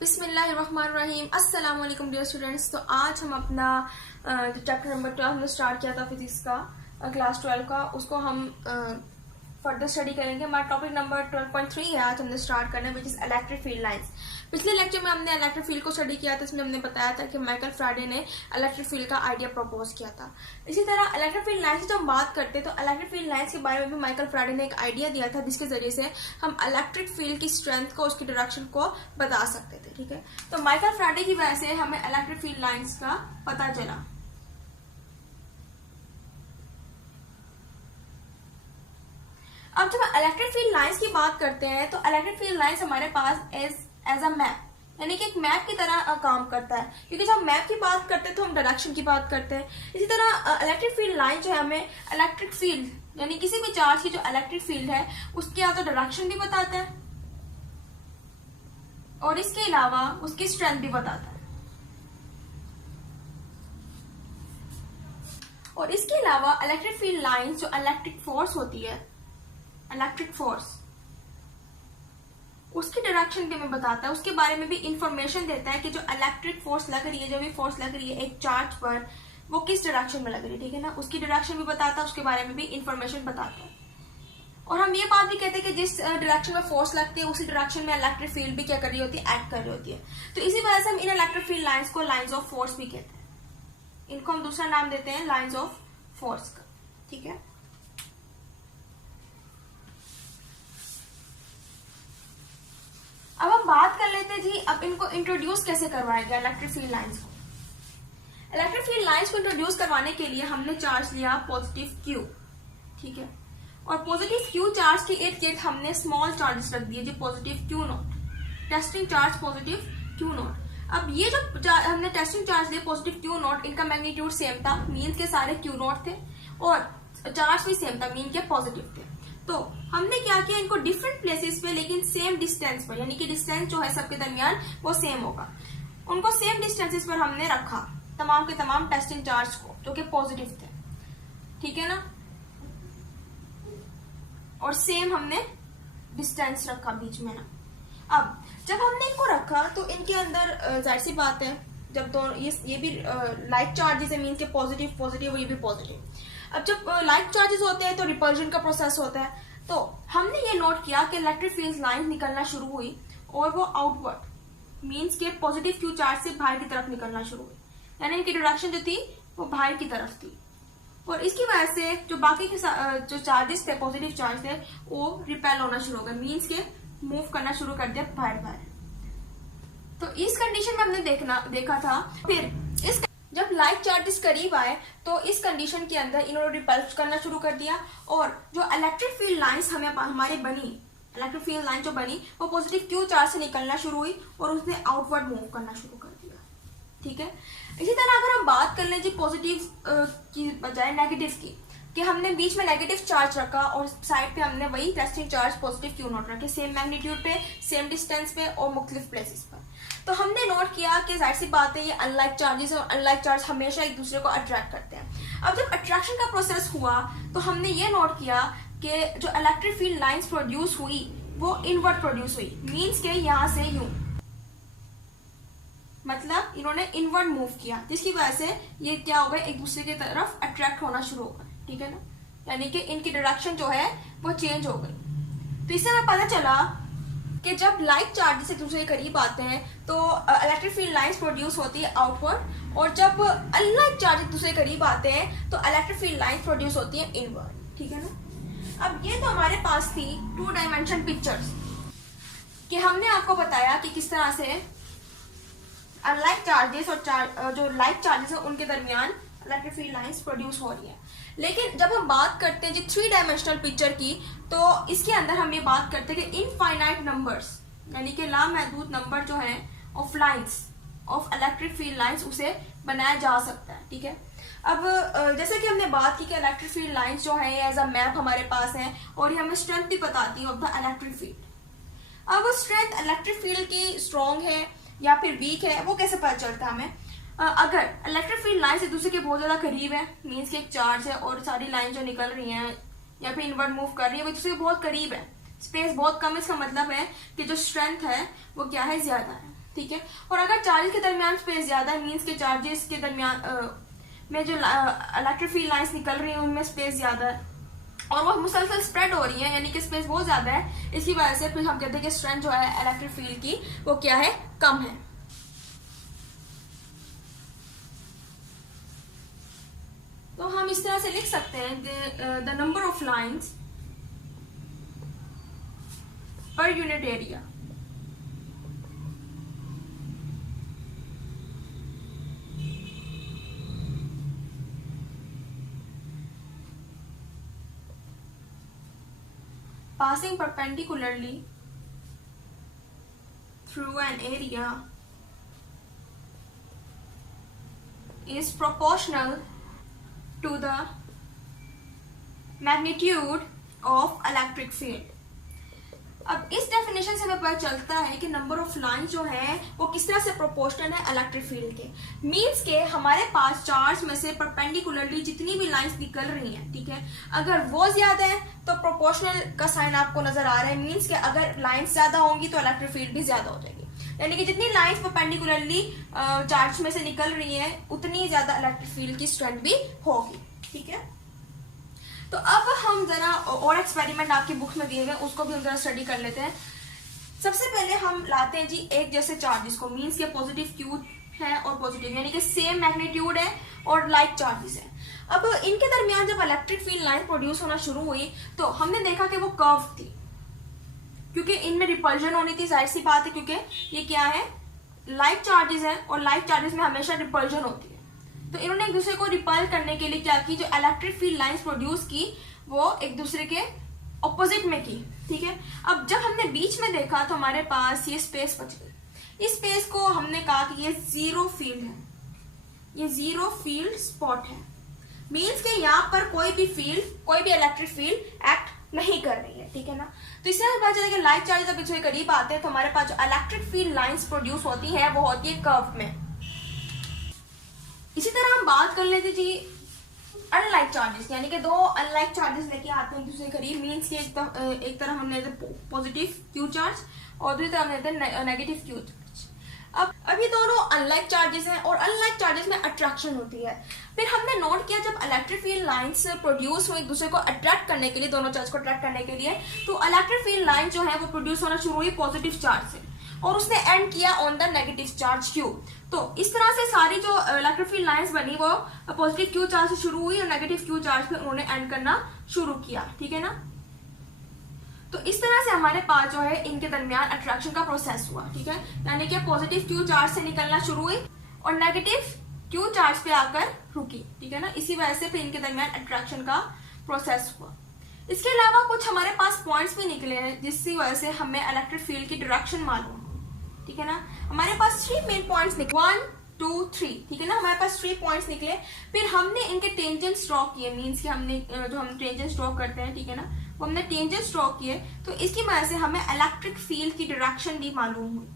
बिस्मिल्लाहिर्रहमानिर्रहीम। अस्सलाम वालेकुम डियर स्टूडेंट्स। तो आज हम अपना जो चैप्टर नंबर 12 हमने स्टार्ट किया था फिजिक्स का, क्लास 12 का, उसको हम फर्दर स्टडी करेंगे। हमारा टॉपिक नंबर 12.3 है, आज हमने स्टार्ट करना है, which is electric field lines. पिछले लेक्चर में हमने इलेक्ट्रिक फील्ड को स्टडी किया था, इसमें हमने बताया था कि माइकल फैराडे ने इलेक्ट्रिक फील्ड का आइडिया प्रपोज किया था। इसी तरह इलेक्ट्रिक फील्ड लाइंस जब हम बात करते हैं तो इलेक्ट्रिक फील्ड लाइंस के बारे में भी माइकल फैराडे ने एक आइडिया दिया था, जिसके जरिए से हम इलेक्ट्रिक फील्ड की स्ट्रेंथ को, उसकी डायरेक्शन को बता सकते थे। ठीक है, तो माइकल फैराडे की वजह से हमें इलेक्ट्रिक फील्ड लाइंस का पता चला। अब जब इलेक्ट्रिक फील्ड लाइंस की बात करते हैं तो इलेक्ट्रिक फील्ड लाइंस हमारे पास एज अ मैप, यानी कि एक मैप की तरह काम करता है, क्योंकि जब हम मैप की बात करते हैं तो हम डायरेक्शन की बात करते हैं। इसी तरह इलेक्ट्रिक फील्ड लाइन जो है हमें इलेक्ट्रिक फील्ड, यानी किसी भी चार्ज की जो इलेक्ट्रिक फील्ड है उसकी या तो डायरेक्शन भी बताता है और इसके अलावा उसकी स्ट्रेंथ भी बताता है। और इसके अलावा इलेक्ट्रिक फील्ड लाइन जो इलेक्ट्रिक फोर्स होती है, इलेक्ट्रिक फोर्स, उसकी डायरेक्शन भी हमें बताता है, उसके बारे में भी इंफॉर्मेशन देता है कि जो इलेक्ट्रिक फोर्स लग रही है, जो भी फोर्स लग रही है एक चार्ज पर, वो किस डायरेक्शन में लग रही है। ठीक है ना, उसकी डायरेक्शन भी बताता है, उसके बारे में भी इंफॉर्मेशन बताता है। और हम ये बात भी कहते हैं कि जिस डायरेक्शन में फोर्स लगती है उसी डायरेक्शन में इलेक्ट्रिक फील्ड भी क्या कर रही होती है, एक्ट कर रही होती है। तो इसी वजह से हम इन इलेक्ट्रिक फील्ड लाइंस को लाइंस ऑफ फोर्स भी कहते हैं। इनको हम दूसरा नाम देते हैं लाइंस ऑफ फोर्स का। ठीक है, अब हम बात कर लेते हैं जी, अब इनको इंट्रोड्यूस कैसे करवाएंगे इलेक्ट्रिक फील्ड लाइंस को। इलेक्ट्रिक फील्ड लाइंस को इंट्रोड्यूस करवाने के लिए हमने चार्ज लिया पॉजिटिव क्यू। ठीक है, और पॉजिटिव क्यू चार्ज के इर्द गिर्द हमने स्मॉल चार्जेस रख दिए जी, positive Q naught, testing charge positive Q naught. अब ये जो हमने टेस्टिंग चार्ज लिए पॉजिटिव क्यू नॉट, इनका मैग्नीट्यूड सेम था, मीन के सारे क्यू नॉट थे और चार्ज भी सेम था, मीन के पॉजिटिव थे। तो हमने क्या किया, इनको डिफरेंट प्लेसेस पे लेकिन सेम डिस्टेंस पर, यानी कि डिस्टेंस जो है सबके दरमियान वो सेम होगा, उनको सेम डिस्टेंसेस पर हमने रखा तमाम के तमाम टेस्टिंग चार्ज को, जो कि पॉजिटिव थे। ठीक है ना, और सेम हमने डिस्टेंस रखा बीच में ना। अब जब हमने इनको रखा तो इनके अंदर जाहिर सी बात है, जब दोनों ये भी लाइक चार्जेस है, मीन के पॉजिटिव पॉजिटिव और ये भी पॉजिटिव। अब जब लाइक चार्जेस होते हैं तो रिपल्जन का प्रोसेस होता है। तो हमने ये नोट किया कि इलेक्ट्रिक फील्ड लाइन निकलना शुरू हुई और वो आउटवर्ड, मींस के पॉजिटिव क्यू चार्ज से बाहर की तरफ निकलना शुरू हुई, यानी इनकी डायरेक्शन जो थी वो बाहर की तरफ थी। और इसकी वजह से जो बाकी के जो चार्जेस थे, पॉजिटिव चार्ज थे, वो रिपेल होना शुरू हो गए, मीन्स के मूव करना शुरू कर दिया बाहर बाहर। तो इस कंडीशन में हमने देखा था, फिर इस जब लाइक चार्जेस करीब आए तो इस कंडीशन के अंदर इन्होंने रिपल्स करना शुरू कर दिया और जो इलेक्ट्रिक फील्ड लाइंस हमारे बनी, इलेक्ट्रिक फील्ड लाइन जो बनी वो पॉजिटिव क्यू चार्ज से निकलना शुरू हुई और उसने आउटवर्ड मूव करना शुरू कर दिया। ठीक है, इसी तरह अगर हम बात कर लें जी पॉजिटिव की बजाय नेगेटिव की, कि हमने बीच में नेगेटिव चार्ज रखा और साइड पे हमने वही testing charge positive Q not रखे, सेम मैग्नीट्यूड पे, सेम डिस्टेंस पे और मुख्तलिफ प्लेसेस पर। तो हमने नोट किया कि जाहिर सी बात है ये अनलाइक चार्जेस और अनलाइक चार्ज हमेशा एक दूसरे को अट्रैक्ट करते हैं। अब जब अट्रैक्शन का प्रोसेस हुआ तो हमने ये नोट किया कि जो इलेक्ट्रिक फील्ड लाइंस प्रोड्यूस हुई वो इनवर्ट प्रोड्यूस हुई, मीन्स के यहां से यूं, मतलब इन्होंने इनवर्ट मूव किया, जिसकी वजह से ये क्या हो गए, एक दूसरे की तरफ अट्रैक्ट होना शुरू हो गए। ठीक है ना, यानी कि इनकी डायरेक्शन जो है वो चेंज हो गई। तो इससे हमें पता चला कि जब लाइक चार्जेस एक दूसरे के करीब आते हैं तो इलेक्ट्रिक फील्ड लाइंस प्रोड्यूस होती है आउटवर्ड, और जब अनलाइक चार्ज एक दूसरे के करीब आते हैं तो इलेक्ट्रिक फील्ड लाइंस प्रोड्यूस होती है इनवर्ड। ठीक है ना, अब ये तो हमारे पास थी 2 डायमेंशन पिक्चर्स, कि हमने आपको बताया कि किस तरह से अनलाइक चार्जेस और जो लाइक चार्जेस है उनके दरमियान इलेक्ट्रिक फील्ड लाइंस प्रोड्यूस हो रही है। लेकिन जब हम बात करते हैं जी 3 डायमेंशनल पिक्चर की, तो इसके अंदर हम ये बात करते हैं कि इनफाइनाइट नंबर्स, यानी कि लामहदूद नंबर जो है of lines of electric field lines, उसे बनाया जा सकता है। ठीक है, अब जैसे कि हमने बात की कि इलेक्ट्रिक फील्ड लाइंस जो है एज अ मैप हमारे पास है और ये हमें स्ट्रेंथ भी बताती है ऑफ द इलेक्ट्रिक फील्ड। अब स्ट्रेंथ इलेक्ट्रिक फील्ड की स्ट्रॉन्ग है या फिर वीक है वो कैसे पता चलता है हमें, अगर इलेक्ट्रिक फील्ड लाइंस एक दूसरे के बहुत ज्यादा करीब है, मीन्स के एक चार्ज है और सारी लाइन जो निकल रही हैं या फिर इनवर्ट मूव कर रही है वो एक दूसरे के बहुत करीब है, स्पेस बहुत कम, इसका मतलब है कि जो स्ट्रेंथ है वो क्या है, ज्यादा है। ठीक है। और अगर चार्जेस के दरमियान स्पेस ज्यादा है, मीन्स के चार्जेस के दरमियान में जो इलेक्ट्रिक फील्ड लाइंस निकल रही है उनमें स्पेस ज्यादा है और वो मुसलसल स्प्रेड हो रही है, यानी कि स्पेस बहुत ज्यादा है, इसकी वजह से फिर हम कहते हैं कि स्ट्रेंथ जो है इलेक्ट्रिक फील्ड की वो क्या है, कम है। तो हम इस तरह से लिख सकते हैं the number of lines per unit area passing perpendicularly through an area is proportional to the magnitude of electric field। अब इस डेफिनेशन से हमें पता चलता है कि नंबर ऑफ लाइन जो है वो किस तरह से प्रोपोर्शनल है इलेक्ट्रिक फील्ड के। मींस के हमारे पास चार्ज में से परपेंडिकुलरली जितनी भी लाइंस निकल रही हैं, ठीक है, अगर वो ज्यादा है तो प्रोपोर्शनल का साइन आपको नजर आ रहा है। मींस के अगर लाइंस ज्यादा होंगी तो इलेक्ट्रिक फील्ड भी ज्यादा हो जाएगी, यानी कि जितनी लाइंस परपेंडिकुलरली चार्ज में से निकल रही है उतनी ज्यादा इलेक्ट्रिक फील्ड की स्ट्रेंथ भी होगी, ठीक है। तो अब हम जरा और एक्सपेरिमेंट आपकी बुक्स में दिए गए उसको भी हम जरा स्टडी कर लेते हैं। सबसे पहले हम लाते हैं जी एक जैसे चार्जेस को, मींस के पॉजिटिव क्यू है और पॉजिटिव, यानी कि सेम मैग्नीट्यूड है और लाइक चार्जेस है। अब इनके दरमियान जब इलेक्ट्रिक फील्ड लाइन प्रोड्यूस होना शुरू हुई तो हमने देखा कि वो कर्व थी, क्योंकि इनमें रिपल्जन होनी थी, जाहिर सी बात है, क्योंकि ये क्या है, लाइक चार्जेस है और लाइक चार्जेस में हमेशा रिपल्जन होती है। तो इन्होंने एक दूसरे को रिपल करने के लिए क्या की, जो इलेक्ट्रिक फील्ड लाइंस प्रोड्यूस की वो एक दूसरे के ऑपोजिट में की, ठीक है। अब जब हमने बीच में देखा तो हमारे पास ये स्पेस बच गई। इस स्पेस को हमने कहा कि ये जीरो फील्ड है, ये जीरो फील्ड स्पॉट है। मीन्स के यहाँ पर कोई भी इलेक्ट्रिक फील्ड एक्ट नहीं कर रही है, ठीक है ना। तो इससे हमें पता चला कि लाइक चार्जेस जब इसके करीब आते हैं तो हमारे पास जो इलेक्ट्रिक फील्ड लाइंस प्रोड्यूस होती है वो होती है कर्व में। इसी तरह हम बात कर लेते जी अनलाइक चार्जेस, यानी कि दो अनलाइक चार्जेस लेके आते हैं दूसरे करीब। मीन्स की एक तरह हम लेते पॉजिटिव क्यू चार्ज और दूसरी तरफ लेते हैं नेगेटिव क्यू चार्ज। अब ये दोनों अनलाइक चार्जेस हैं और अनलाइक चार्जेस में अट्रैक्शन होती है। फिर हमने नोट किया जब इलेक्ट्रिक फील्ड लाइंस प्रोड्यूस हुई एक दूसरे को अट्रैक्ट करने के लिए, दोनों चार्ज को अट्रैक्ट करने के लिए, तो इलेक्ट्रिक फील्ड लाइन जो है वो प्रोड्यूस होना शुरू हुई पॉजिटिव चार्ज से और उसने एंड किया on the negative charge Q. तो इस तरह से सारी जो इलेक्ट्रिक फील्ड लाइंस बनी वो पॉजिटिव क्यू चार्ज से शुरू हुई और नेगेटिव क्यू चार्ज पे उन्होंने एंड करना शुरू किया, ठीक है ना। तो इस तरह से हमारे पास जो है इनके दरमियान अट्रैक्शन का प्रोसेस हुआ, ठीक है, यानी कि पॉजिटिव क्यू चार्ज से निकलना शुरू हुई और नेगेटिव क्यू चार्ज पे आकर रुकी, ठीक है ना। इसी वजह से फिर इनके दरमियान अट्रैक्शन का प्रोसेस हुआ। इसके अलावा कुछ हमारे पास पॉइंट्स भी निकले हैं जिसकी वजह से हमें इलेक्ट्रिक फील्ड की डायरेक्शन मालूम, ठीक है ना। हमारे पास 3 मेन पॉइंट्स निकले, 1 2 3, ठीक है ना। हमारे पास 3 पॉइंट्स निकले, फिर हमने इनके टेंजेंट ड्रॉ किए। मींस कि हमने जो हम टेंजेंट ड्रॉ करते हैं, ठीक है ना, वो हमने टेंजेंट ड्रॉ किए। तो इसकी वजह से हमें इलेक्ट्रिक फील्ड की डायरेक्शन भी मालूम हुई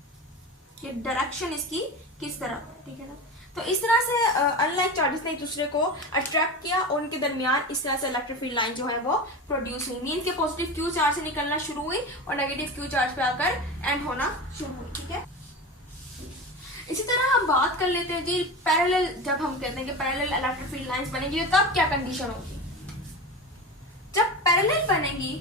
कि डायरेक्शन इसकी किस तरह है, ठीक है ना। तो इस तरह से अनलाइक चार्जेस ने एक दूसरे को अट्रैक्ट किया और उनके दरमियान इस तरह से इलेक्ट्रिक फील्ड लाइन जो है वो प्रोड्यूस हुई। मींस के पॉजिटिव क्यू चार्ज से निकलना शुरू हुई और नेगेटिव क्यू चार्ज पे आकर एंड होना शुरू हुई, ठीक है। इसी तरह हम बात कर लेते हैं जी पैरेलल। जब हम कहते हैं कि पैरेलल इलेक्ट्रिक फील्ड लाइंस बनेगी तब क्या कंडीशन होगी। जब पैरेलल बनेगी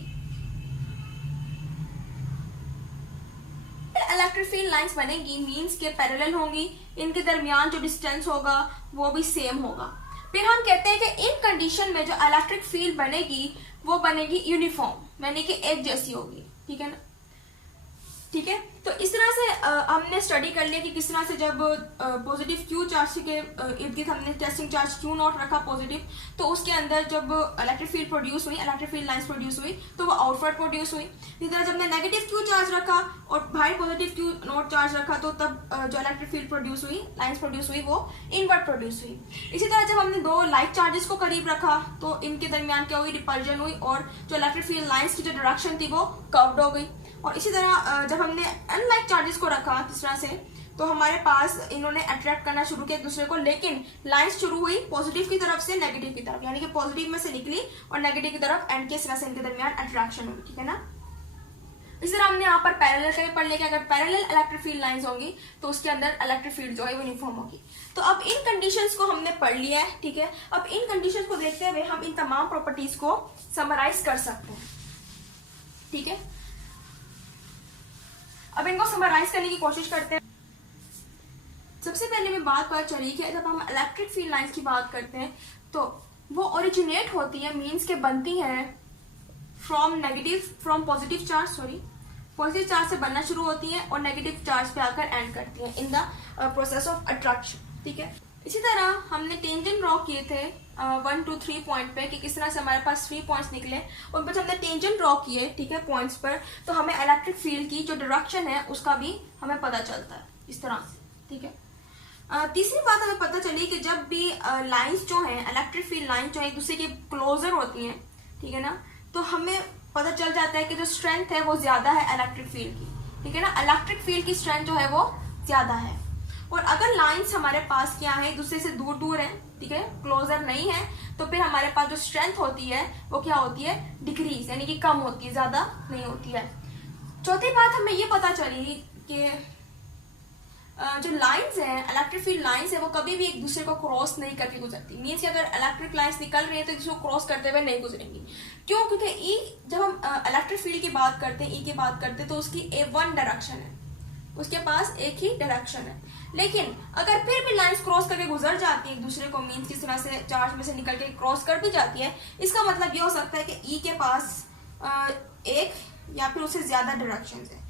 इलेक्ट्रिक फील्ड लाइंस बनेगी, मींस के पैरेलल होंगी, इनके दरमियान जो डिस्टेंस होगा वो भी सेम होगा। फिर हम कहते हैं कि इन कंडीशन में जो इलेक्ट्रिक फील्ड बनेगी वो बनेगी यूनिफॉर्म, यानी कि एक जैसी होगी, ठीक है ना, ठीक है। तो इस तरह से हमने स्टडी कर लिया कि किस तरह से जब पॉजिटिव क्यू चार्ज के इर्द गिर्द हमने टेस्टिंग चार्ज क्यू नॉट रखा पॉजिटिव, तो उसके अंदर जब इलेक्ट्रिक फील्ड प्रोड्यूस हुई, इलेक्ट्रिक फील्ड लाइंस प्रोड्यूस हुई तो वो आउटवर्ड प्रोड्यूस हुई। इसी तरह जब मैं नेगेटिव क्यू चार्ज रखा और बाहर पॉजिटिव क्यू नॉट चार्ज रखा तो तब जो इलेक्ट्रिक फील्ड प्रोड्यूस हुई, लाइंस प्रोड्यूस हुई, वो इनवर्ड प्रोड्यूस हुई। इसी तरह जब हमने दो लाइक चार्जेस को करीब रखा तो इनके दरमियान क्या हुई, रिपल्जन हुई और जो इलेक्ट्रिक फील्ड लाइंस की जो डायरेक्शन थी वो कर्व्ड हो गई। और इसी तरह जब हमने अनलाइक चार्जेस को रखा इस तरह से तो हमारे पास इन्होंने अट्रैक्ट करना शुरू किया एक दूसरे को, लेकिन लाइंस शुरू हुई पॉजिटिव की तरफ से नेगेटिव की तरफ, यानी कि पॉजिटिव में से निकली और नेगेटिव की तरफ एंड के तरह से इनके दरमियान अट्रैक्शन हुई, ठीक है ना। इस तरह हमने यहाँ पर पैरेलल का भी पढ़ लिया कि अगर पैरेलल इलेक्ट्रिक फील्ड लाइंस होंगी तो उसके अंदर इलेक्ट्रिक फील्ड जो है यूनिफॉर्म होगी। तो अब इन कंडीशंस को हमने पढ़ लिया है, ठीक है। अब इन कंडीशंस को देखते हुए हम इन तमाम प्रॉपर्टीज को समराइज कर सकते हैं, ठीक है। अब इनको समराइज करने की कोशिश करते हैं। सबसे पहले मैं बात पता चली कि जब हम इलेक्ट्रिक फील्ड लाइंस की बात करते हैं तो वो ओरिजिनेट होती है, मींस के बनती है फ्रॉम पॉजिटिव चार्ज से बनना शुरू होती हैं और नेगेटिव चार्ज पे आकर एंड करती हैं in the process of attraction, ठीक है। इसी तरह हमने टेंजेंट ड्रॉ किए थे 1 2 3 पॉइंट पे कि किस तरह से हमारे पास 3 पॉइंट्स निकले, उन पर हमने टेंजेंट ड्रॉ किए, ठीक है, पॉइंट्स पर, तो हमें इलेक्ट्रिक फील्ड की जो डायरेक्शन है उसका भी हमें पता चलता है इस तरह से, ठीक है। तीसरी बात हमें पता चली कि जब भी लाइंस जो हैं, इलेक्ट्रिक फील्ड लाइन जो है एक दूसरे के क्लोजर होती हैं, ठीक है ना, तो हमें पता चल जाता है कि जो स्ट्रेंथ है वो ज्यादा है इलेक्ट्रिक फील्ड की, ठीक है ना। इलेक्ट्रिक फील्ड की स्ट्रेंथ जो है वो ज्यादा है। और अगर लाइंस हमारे पास क्या है, एक दूसरे से दूर दूर है, ठीक है, क्लोजर नहीं है, तो फिर हमारे पास जो स्ट्रेंथ होती है वो क्या होती है, डिक्रीज, यानी कि कम होती है, ज्यादा नहीं होती है। चौथी बात हमें ये पता चली कि जो लाइंस हैं, इलेक्ट्रिक फील्ड लाइंस है, वो कभी भी एक दूसरे को क्रॉस नहीं करके गुजरती। मीन्स कि अगर इलेक्ट्रिक लाइंस निकल रही है तो एक दूसरे को क्रॉस करते हुए नहीं गुजरेंगी। क्यों? क्योंकि ई, जब हम इलेक्ट्रिक फील्ड की बात करते हैं, ई की बात करते हैं, तो उसकी वन डायरेक्शन है, उसके पास एक ही डायरेक्शन है। लेकिन अगर फिर भी लाइंस क्रॉस करके गुजर जाती है एक दूसरे को, मीन्स किस तरह से चार्ज में से निकल के क्रॉस कर भी जाती है, इसका मतलब ये हो सकता है कि ई के पास एक या फिर उससे ज्यादा डायरेक्शन है।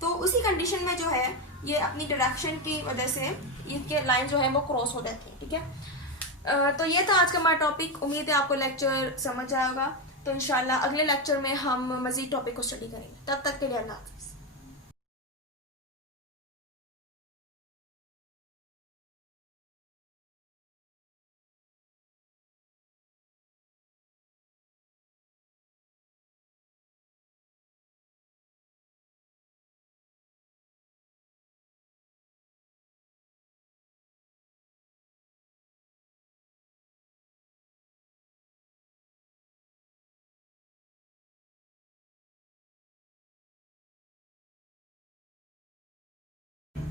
तो उसी कंडीशन में जो है ये अपनी डायरेक्शन की वजह से इसके लाइन जो है वो क्रॉस हो जाती है, ठीक है। तो ये था आज का हमारा टॉपिक। उम्मीद है आपको लेक्चर समझ आएगा। तो इंशाल्लाह अगले लेक्चर में हम मजीद टॉपिक को स्टडी करेंगे। तब तक के लिए अल्लाह हाफिज़।